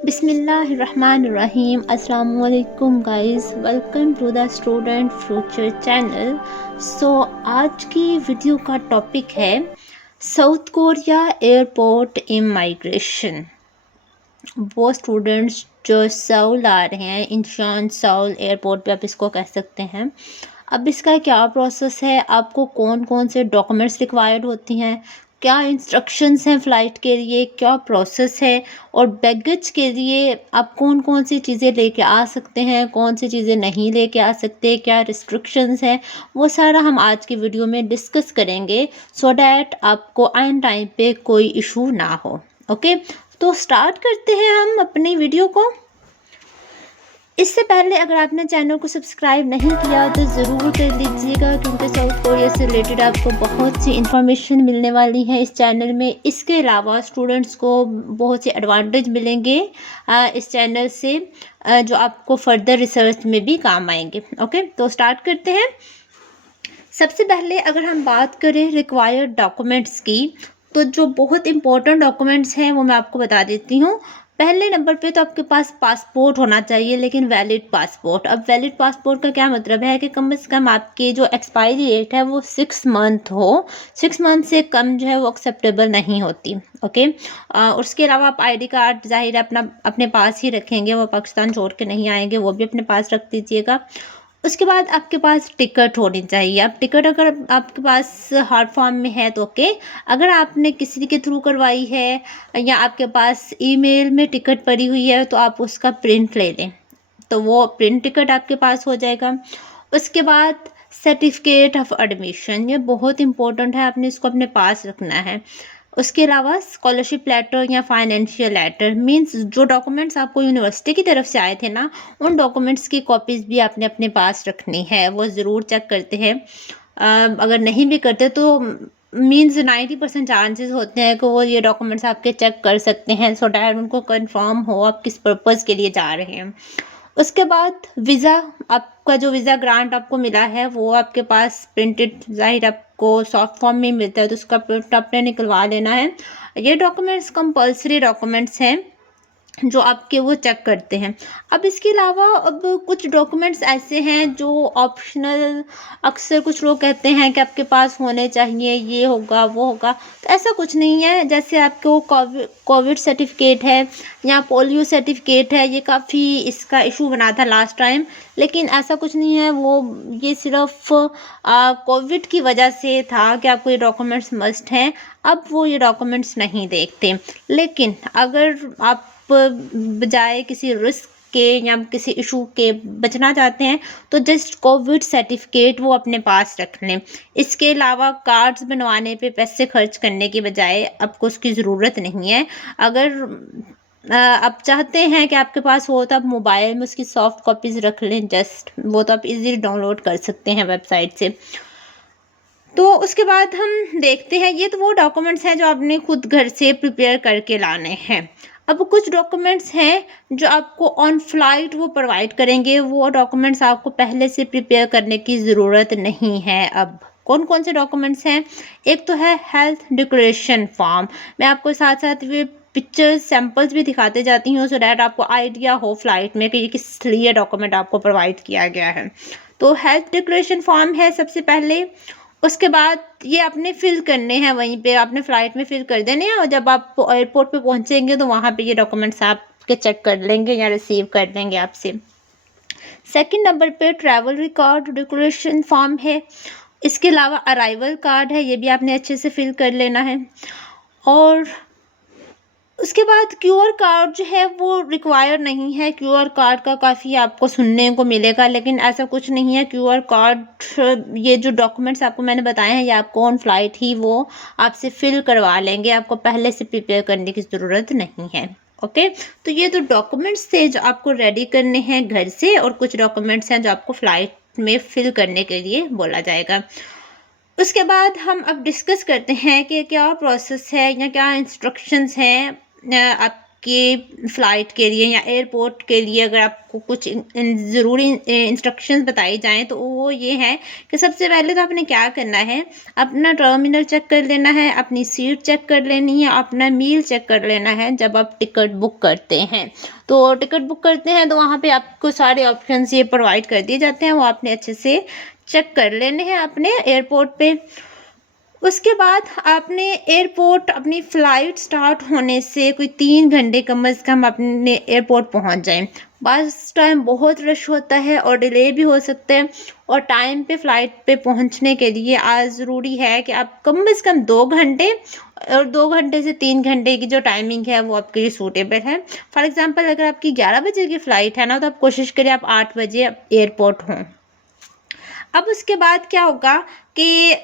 बिस्मिल्लाहिर्रहमानिर्रहीम। अस्सलाम वालेकुम guys, welcome to the student future channel. आज की वीडियो का टॉपिक है साउथ कोरिया एयरपोर्ट इमाइग्रेशन। वो स्टूडेंट्स जो सऊल आ रहे हैं, इंचॉन सऊल एयरपोर्ट पे आप इसको कह सकते हैं। अब इसका क्या प्रोसेस है, आपको कौन कौन से डॉक्यूमेंट्स रिक्वायर्ड होती हैं, क्या इंस्ट्रक्शंस हैं फ़्लाइट के लिए, क्या प्रोसेस है, और बैगेज के लिए आप कौन कौन सी चीज़ें लेके आ सकते हैं, कौन सी चीज़ें नहीं लेके आ सकते, क्या रिस्ट्रिक्शंस हैं, वो सारा हम आज की वीडियो में डिस्कस करेंगे सो डैट आपको आइन टाइम पे कोई इशू ना हो। ओके, तो स्टार्ट करते हैं हम अपनी वीडियो को। इससे पहले अगर आपने चैनल को सब्सक्राइब नहीं किया तो ज़रूर कर लीजिएगा, क्योंकि साउथ कोरिया से रिलेटेड आपको बहुत सी इन्फॉर्मेशन मिलने वाली है इस चैनल में। इसके अलावा स्टूडेंट्स को बहुत से एडवांटेज मिलेंगे इस चैनल से, जो आपको फर्दर रिसर्च में भी काम आएंगे। ओके, तो स्टार्ट करते हैं। सबसे पहले अगर हम बात करें रिक्वायर्ड डॉक्यूमेंट्स की, तो जो बहुत इंपॉर्टेंट डॉक्यूमेंट्स हैं वो मैं आपको बता देती हूँ। पहले नंबर पे तो आपके पास पासपोर्ट होना चाहिए, लेकिन वैलिड पासपोर्ट। अब वैलिड पासपोर्ट का क्या मतलब है कि कम से कम आपकी जो एक्सपायरी डेट है वो 6 मंथ हो। 6 मंथ से कम जो है वो एक्सेप्टेबल नहीं होती। ओके, उसके अलावा आप आईडी कार्ड ज़ाहिर है अपने पास ही रखेंगे, वो पाकिस्तान छोड़ के नहीं आएंगे, वो भी अपने पास रख दीजिएगा। उसके बाद आपके पास टिकट होनी चाहिए। अब टिकट अगर आपके पास हार्ड फॉर्म में है तो ओके, अगर आपने किसी के थ्रू करवाई है या आपके पास ईमेल में टिकट पड़ी हुई है तो आप उसका प्रिंट ले लें, तो वो प्रिंट टिकट आपके पास हो जाएगा। उसके बाद सर्टिफिकेट ऑफ एडमिशन, ये बहुत इंपॉर्टेंट है, आपने इसको अपने पास रखना है। उसके अलावा स्कॉलरशिप लेटर या फाइनेंशियल लेटर, मींस जो डॉक्यूमेंट्स आपको यूनिवर्सिटी की तरफ से आए थे ना, उन डॉक्यूमेंट्स की कॉपीज़ भी आपने अपने पास रखनी है। वो ज़रूर चेक करते हैं। अगर नहीं भी करते तो मींस 90% चांसेस होते हैं कि वो ये डॉक्यूमेंट्स आपके चेक कर सकते हैं, सो डैट उनको कंफर्म हो आप किस पर्पज़ के लिए जा रहे हैं। उसके बाद वीज़ा, आपका जो वीज़ा ग्रांट आपको मिला है वो आपके पास प्रिंटेड ज़ाहिर आपको सॉफ्ट फॉर्म में मिलता है, तो उसका प्रिंट आपने निकलवा लेना है। ये डॉक्यूमेंट्स कंपल्सरी डॉक्यूमेंट्स हैं जो आपके वो चेक करते हैं। अब इसके अलावा अब कुछ डॉक्यूमेंट्स ऐसे हैं जो ऑप्शनल, अक्सर कुछ लोग कहते हैं कि आपके पास होने चाहिए, ये होगा वो होगा, तो ऐसा कुछ नहीं है। जैसे आपको कोविड सर्टिफिकेट है या पोलियो सर्टिफिकेट है, ये काफ़ी इसका इशू बना था लास्ट टाइम, लेकिन ऐसा कुछ नहीं है। वो ये सिर्फ कोविड की वजह से था कि आपको ये डॉक्यूमेंट्स मस्ट हैं। अब वो ये डॉक्यूमेंट्स नहीं देखते, लेकिन अगर आप बजाय किसी रिस्क के या किसी इशू के बचना चाहते हैं तो जस्ट कोविड सर्टिफिकेट वो अपने पास रख लें। इसके अलावा कार्ड्स बनवाने पे पैसे खर्च करने के बजाय आपको उसकी ज़रूरत नहीं है। अगर आप चाहते हैं कि आपके पास हो तो आप मोबाइल में उसकी सॉफ्ट कॉपीज़ रख लें, जस्ट वो तो आप इजीली डाउनलोड कर सकते हैं वेबसाइट से। तो उसके बाद हम देखते हैं, ये तो वो डॉक्यूमेंट्स हैं जो आपने खुद घर से प्रिपेयर करके लाने हैं। अब कुछ डॉक्यूमेंट्स हैं जो आपको ऑन फ्लाइट वो प्रोवाइड करेंगे, वो डॉक्यूमेंट्स आपको पहले से प्रिपेयर करने की ज़रूरत नहीं है। अब कौन कौन से डॉक्यूमेंट्स हैं, एक तो है हेल्थ डिक्लेरेशन फॉर्म। मैं आपको साथ साथ ये पिक्चर्स सैम्पल्स भी दिखाते जाती हूँ, सो डैट आपको आइडिया हो फ्लाइट में कि ये किस लिए डॉक्यूमेंट आपको प्रोवाइड किया गया है। तो हेल्थ डिक्लेरेशन फॉर्म है सबसे पहले। उसके बाद ये आपने फिल करने हैं, वहीं पे आपने फ़्लाइट में फिल कर देने हैं, और जब आप एयरपोर्ट पे पहुंचेंगे तो वहाँ पे ये डॉक्यूमेंट्स आपके चेक कर लेंगे या रिसीव कर लेंगे आपसे। सेकंड नंबर पे ट्रैवल रिकॉर्ड डिक्लेरेशन फॉर्म है। इसके अलावा अराइवल कार्ड है, ये भी आपने अच्छे से फिल कर लेना है। और उसके बाद क्यूआर कार्ड जो है वो रिक्वायर नहीं है। क्यूआर कार्ड का काफ़ी आपको सुनने को मिलेगा, लेकिन ऐसा कुछ नहीं है। क्यूआर कार्ड, ये जो डॉक्यूमेंट्स आपको मैंने बताए हैं, ये आपको ऑन फ्लाइट ही वो आपसे फिल करवा लेंगे, आपको पहले से प्रिपेयर करने की ज़रूरत नहीं है। ओके, तो ये तो डॉक्यूमेंट्स थे जो आपको रेडी करने हैं घर से, और कुछ डॉक्यूमेंट्स हैं जो आपको फ़्लाइट में फिल करने के लिए बोला जाएगा। उसके बाद हम अब डिस्कस करते हैं कि क्या प्रोसेस है या क्या इंस्ट्रक्शंस हैं आपके फ़्लाइट के लिए या एयरपोर्ट के लिए अगर आपको कुछ ज़रूरी इंस्ट्रक्शंस बताई जाएँ तो वो ये है कि सबसे पहले तो आपने क्या करना है, अपना टर्मिनल चेक कर लेना है, अपनी सीट चेक कर लेनी है, अपना मील चेक कर लेना है जब आप टिकट बुक करते हैं। तो टिकट बुक करते हैं तो वहाँ पे आपको सारे ऑप्शंस ये प्रोवाइड कर दिए जाते हैं, वो आपने अच्छे से चेक कर लेने हैं अपने एयरपोर्ट पे। उसके बाद आपने एयरपोर्ट अपनी फ़्लाइट स्टार्ट होने से कोई 3 घंटे कम से कम अपने एयरपोर्ट पहुंच जाएं। बस टाइम बहुत रश होता है और डिले भी हो सकते हैं, और टाइम पे फ़्लाइट पे पहुंचने के लिए आज ज़रूरी है कि आप कम से कम 2 घंटे, और 2 घंटे से 3 घंटे की जो टाइमिंग है वो आपके लिए सूटेबल है। फॉर एग्ज़ाम्पल अगर आपकी 11 बजे की फ़्लाइट है ना, तो आप कोशिश करें आप 8 बजे एयरपोर्ट हों। अब उसके बाद क्या होगा कि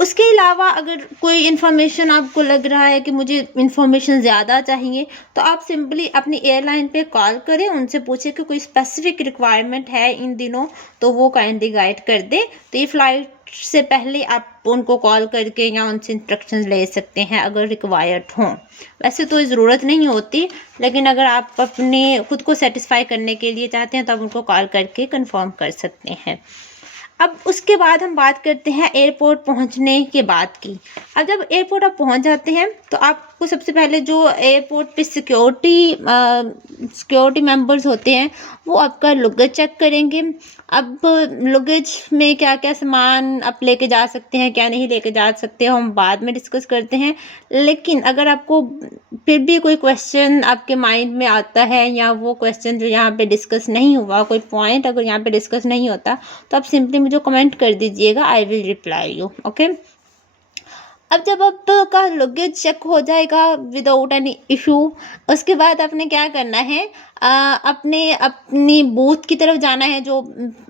उसके अलावा अगर कोई इन्फॉर्मेशन आपको लग रहा है कि मुझे इन्फॉर्मेशन ज़्यादा चाहिए, तो आप सिंपली अपनी एयरलाइन पे कॉल करें, उनसे पूछें कि कोई स्पेसिफ़िक रिक्वायरमेंट है इन दिनों, तो वो काइंडली गाइड कर दें। तो ये फ़्लाइट से पहले आप उनको कॉल करके या उनसे इंस्ट्रक्शंस ले सकते हैं अगर रिक्वायर्ड हों। वैसे तो ज़रूरत नहीं होती, लेकिन अगर आप अपने खुद को सैटिस्फाई करने के लिए चाहते हैं तो आप उनको कॉल करके कन्फर्म कर सकते हैं। अब उसके बाद हम बात करते हैं एयरपोर्ट पहुंचने के बाद की। अब जब एयरपोर्ट आप पहुंच जाते हैं तो आपको सबसे पहले जो एयरपोर्ट पे सिक्योरिटी मेंबर्स होते हैं वो आपका लगेज चेक करेंगे। अब लगेज में क्या क्या सामान आप लेके जा सकते हैं, क्या नहीं लेके जा सकते हो, हम बाद में डिस्कस करते हैं। लेकिन अगर आपको फिर भी कोई क्वेश्चन आपके माइंड में आता है, या वो क्वेश्चन जो यहाँ पे डिस्कस नहीं हुआ, कोई पॉइंट अगर यहाँ पे डिस्कस नहीं होता, तो आप सिंपली मुझे कमेंट कर दीजिएगा, I will reply you. Okay. अब जब आपका लगेज चेक हो जाएगा विदाउट एनी इशू, उसके बाद आपने क्या करना है, अपनी बूथ की तरफ जाना है। जो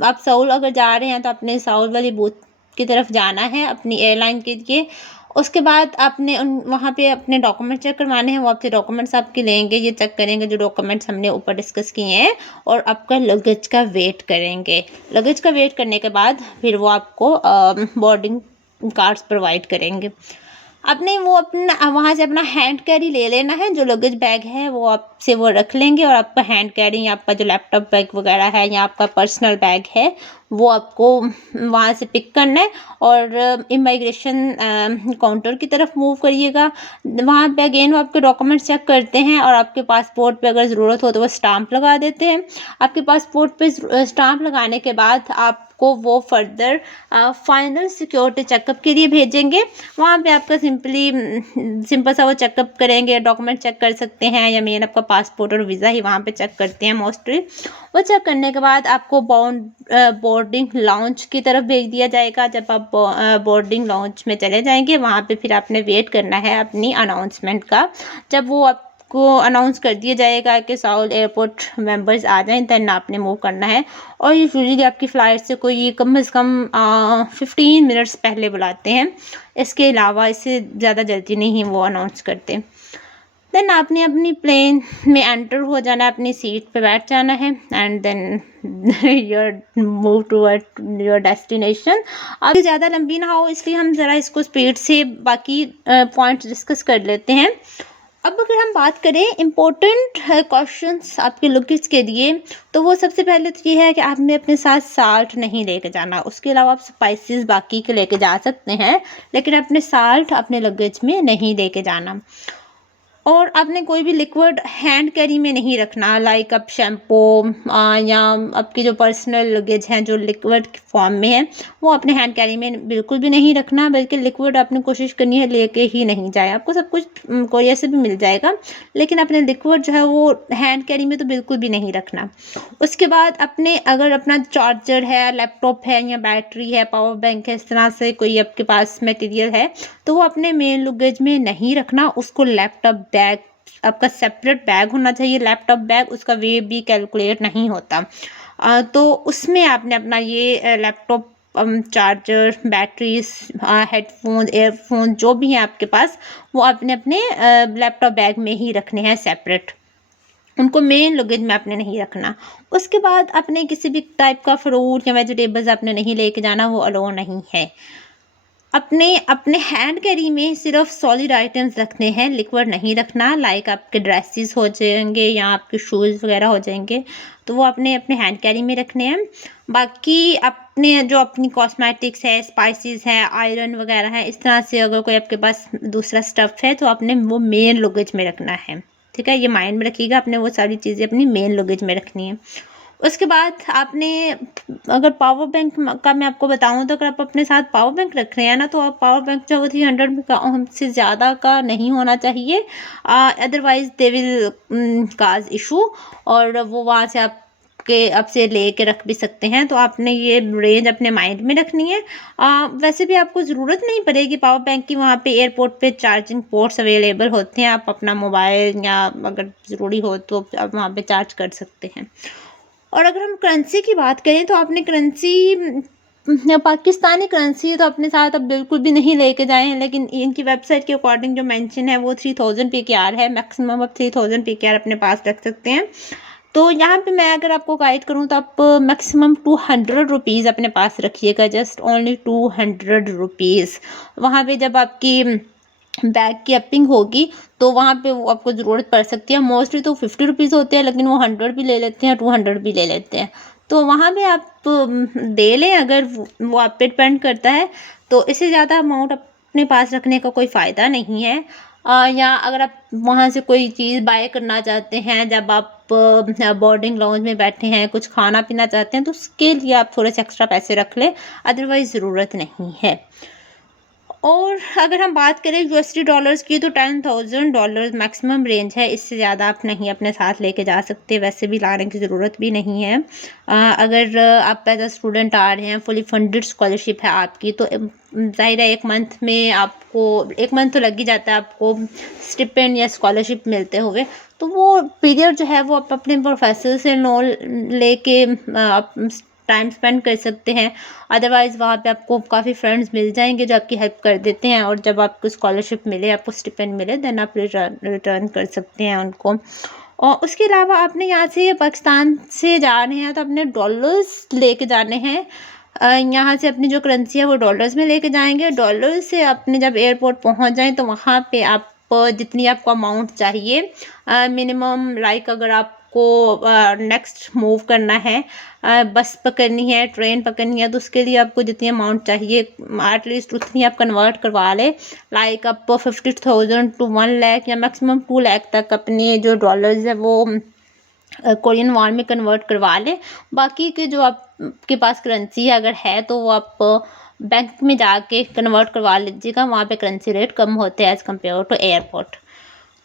आप सऊल अगर जा रहे हैं तो अपने सऊल वाली बूथ की तरफ जाना है अपनी एयरलाइन के लिए। उसके बाद आपने वहाँ पे अपने डॉक्यूमेंट चेक करवाने हैं, वो आपसे डॉक्यूमेंट्स आपके लेंगे, ये चेक करेंगे जो डॉक्यूमेंट्स हमने ऊपर डिस्कस किए हैं, और आपका लगेज का वेट करेंगे। लगेज का वेट करने के बाद फिर वो आपको बोर्डिंग कार्ड्स प्रोवाइड करेंगे। आपने वो अपना वहाँ से अपना हैंड कैरी ले लेना है, जो लगेज बैग है वो आपसे वो रख लेंगे, और आपका हैंड कैरी या आपका जो लैपटॉप बैग वगैरह है या आपका पर्सनल बैग है वो आपको वहाँ से पिक करना है, और इमिग्रेशन काउंटर की तरफ मूव करिएगा। वहाँ पे अगेन वो आपके डॉक्यूमेंट्स चेक करते हैं, और आपके पासपोर्ट पे अगर ज़रूरत हो तो वो स्टाम्प लगा देते हैं। आपके पासपोर्ट पे स्टाम्प लगाने के बाद आपको वो फर्दर फाइनल सिक्योरिटी चेकअप के लिए भेजेंगे। वहाँ पे आपका सिंपल सा वो चेकअप करेंगे, डॉक्यूमेंट चेक कर सकते हैं, या मेन आपका पासपोर्ट और वीज़ा ही वहाँ पे चेक करते हैं मोस्टली। वो चेक करने के बाद आपको बोर्डिंग लाउंज की तरफ भेज दिया जाएगा। जब आप बोर्डिंग लाउंज में चले जाएंगे, वहाँ पे फिर आपने वेट करना है अपनी अनाउंसमेंट का। जब वो आपको अनाउंस कर दिया जाएगा कि साउल एयरपोर्ट मेंबर्स आ जाएं, देन आपने मूव करना है। और यूजुअली आपकी फ़्लाइट से कोई कम से कम 15 मिनट्स पहले बुलाते हैं, इसके अलावा इससे ज़्यादा जल्दी नहीं वो अनाउंस करते। देन आपने अपनी प्लेन में एंटर हो जाना है, अपनी सीट पे बैठ जाना है, and then your move toward your destination. अब ज़्यादा लंबी ना हो इसलिए हम ज़रा इसको स्पीड से बाकी पॉइंट्स डिस्कस कर लेते हैं। अब अगर हम बात करें इम्पोर्टेंट क्वेश्चंस आपके लगेज के लिए, तो वो सबसे पहले तो ये है कि आपने अपने साथ साल्ट नहीं लेके जाना। उसके अलावा आप स्पाइसेस बाकी के लेके जा सकते हैं, लेकिन अपने साल्ट अपने लगेज में नहीं लेके जाना। और आपने कोई भी लिक्विड हैंड कैरी में नहीं रखना, लाइक आप शैम्पू या आपकी जो पर्सनल लगेज हैं जो लिक्विड फॉर्म में है, वो अपने हैंड कैरी में बिल्कुल भी नहीं रखना, बल्कि लिक्विड आपने कोशिश करनी है लेके ही नहीं जाए। आपको सब कुछ कोरियर से भी मिल जाएगा, लेकिन अपने लिक्विड जो है वो हैंड कैरी में तो बिल्कुल भी नहीं रखना। उसके बाद अपने अगर अपना चार्जर है, लैपटॉप है, या बैटरी है, पावर बैंक है, इस तरह से कोई आपके पास मटेरियल है, तो वो अपने मेन लगेज में नहीं रखना। उसको लैपटॉप बैग, आपका सेपरेट बैग होना चाहिए लैपटॉप बैग, उसका वेट भी कैलकुलेट नहीं होता। तो उसमें आपने अपना ये laptop, charger, batteries, headphone, earphone जो भी हैं आपके पास, वो आपने अपने लैपटॉप बैग में ही रखने हैं सेपरेट, उनको मेन लगेज में आपने नहीं रखना। उसके बाद अपने किसी भी टाइप का फ्रूट या वेजिटेबल्स आपने नहीं लेके जाना, वो अलाउ नहीं है। अपने अपने हैंड कैरी में सिर्फ सॉलिड आइटम्स रखने हैं, लिक्विड नहीं रखना। लाइक आपके ड्रेसेस हो जाएंगे या आपके शूज़ वगैरह हो जाएंगे, तो वो अपने अपने हैंड कैरी में रखने हैं। बाकी अपने जो अपनी कॉस्मेटिक्स है, स्पाइसेस है, आयरन वगैरह है, इस तरह से अगर कोई आपके पास दूसरा स्टफ़ है तो आपने वो मेन लगेज में रखना है। ठीक है, ये माइंड में रखिएगा, आपने वो सारी चीज़ें अपनी मेन लगेज में रखनी है। उसके बाद आपने, अगर पावर बैंक का मैं आपको बताऊं, तो अगर आप अपने साथ पावर बैंक रख रहे हैं ना, तो आप पावर बैंक जो 300 से ज़्यादा का नहीं होना चाहिए, otherwise they will cause issue, और वो वहाँ से आपसे ले के रख भी सकते हैं। तो आपने ये रेंज अपने माइंड में रखनी है। वैसे भी आपको ज़रूरत नहीं पड़ेगी पावर बैंक की, वहाँ पे एयरपोर्ट पे चार्जिंग पोर्ट्स अवेलेबल होते हैं, आप अपना मोबाइल या अगर ज़रूरी हो तो आप वहाँ पे चार्ज कर सकते हैं। और अगर हम करेंसी की बात करें, तो आपने करेंसी पाकिस्तानी करेंसी तो अपने साथ अब बिल्कुल भी नहीं लेके जाए हैं, लेकिन इनकी वेबसाइट के अकॉर्डिंग जो मेंशन है वो 3000 PKR है। मैक्सिमम आप 3000 PKR अपने पास रख सकते हैं। तो यहाँ पे मैं अगर आपको गाइड करूँ तो आप मैक्सिमम 200 रुपीज़ अपने पास रखिएगा, जस्ट ओनली 200 रुपीज़। वहाँ पे जब आपकी बैग की अपिंग होगी तो वहाँ पे वो आपको ज़रूरत पड़ सकती है। मोस्टली तो 50 रुपीज़ होते हैं, लेकिन वो 100 भी ले लेते हैं, 200 भी ले लेते हैं। तो वहाँ पे आप दे लें, अगर वो आप पे डिपेंड करता है। तो इससे ज़्यादा अमाउंट अपने पास रखने का कोई फ़ायदा नहीं है। या अगर आप वहाँ से कोई चीज़ बाय करना चाहते हैं, जब आप बोर्डिंग लाउंज में बैठे हैं, कुछ खाना पीना चाहते हैं, तो उसके लिए आप थोड़े से एक्स्ट्रा पैसे रख लें, अदरवाइज़ ज़रूरत नहीं है। और अगर हम बात करें USD डॉलर्स की, तो $10,000 मैक्सिमम रेंज है, इससे ज़्यादा आप नहीं अपने साथ लेके जा सकते, वैसे भी लाने की ज़रूरत भी नहीं है। अगर आप एज अ स्टूडेंट आ रहे हैं, फुली फंडेड स्कॉलरशिप है आपकी, तो ज़ाहिर है 1 मंथ में आपको 1 मंथ तो लग ही जाता है आपको स्टिपेंड या स्कॉलरशिप मिलते हुए। तो वो पीरियड जो है वो आप अपने प्रोफेसर से नॉल लेके आप टाइम स्पेंड कर सकते हैं। अदरवाइज़ वहाँ पे आपको काफ़ी फ्रेंड्स मिल जाएंगे जो आपकी हेल्प कर देते हैं, और जब आपको स्कॉलरशिप मिले, आपको स्टिपेंड मिले, देन आप रिटर्न कर सकते हैं उनको। और उसके अलावा आपने यहाँ से पाकिस्तान से जा रहे हैं तो अपने डॉलर्स लेके जाने हैं। यहाँ से अपनी जो करेंसी है वो डॉलर्स में लेके जाएंगे। डॉलर से अपने जब एयरपोर्ट पहुँच जाएं तो वहाँ पे आप जितनी आपको अमाउंट चाहिए, मिनिमम लाइक अगर आपको नेक्स्ट मूव करना है, बस पकड़नी है, ट्रेन पकड़नी है, तो उसके लिए आपको जितनी अमाउंट चाहिए एटलीस्ट उतनी आप कन्वर्ट करवा लें। लाइक आप 50,000 टू 1 लाख या मैक्सिमम 2 लाख तक अपने जो डॉलर्स है वो कोरियन वॉन में कन्वर्ट करवा लें। बाकी के जो आपके पास करेंसी है अगर है तो वो आप बैंक में जाके कन्वर्ट करवा लीजिएगा, वहाँ पे करेंसी रेट कम होते हैं एज़ कम्पेयर टू एयरपोर्ट।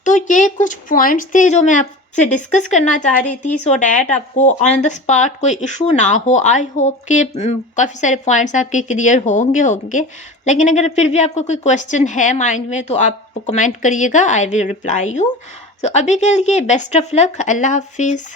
तो ये कुछ पॉइंट्स थे जो मैं आपसे डिस्कस करना चाह रही थी, सो डैट आपको ऑन द स्पॉट कोई इशू ना हो। आई होप कि काफ़ी सारे पॉइंट्स आपके क्लियर होंगे। लेकिन अगर फिर भी आपको कोई क्वेश्चन है माइंड में तो आप कमेंट करिएगा, आई विल रिप्लाई यू। तो अभी के लिए बेस्ट ऑफ लक, अल्लाह हाफिज़।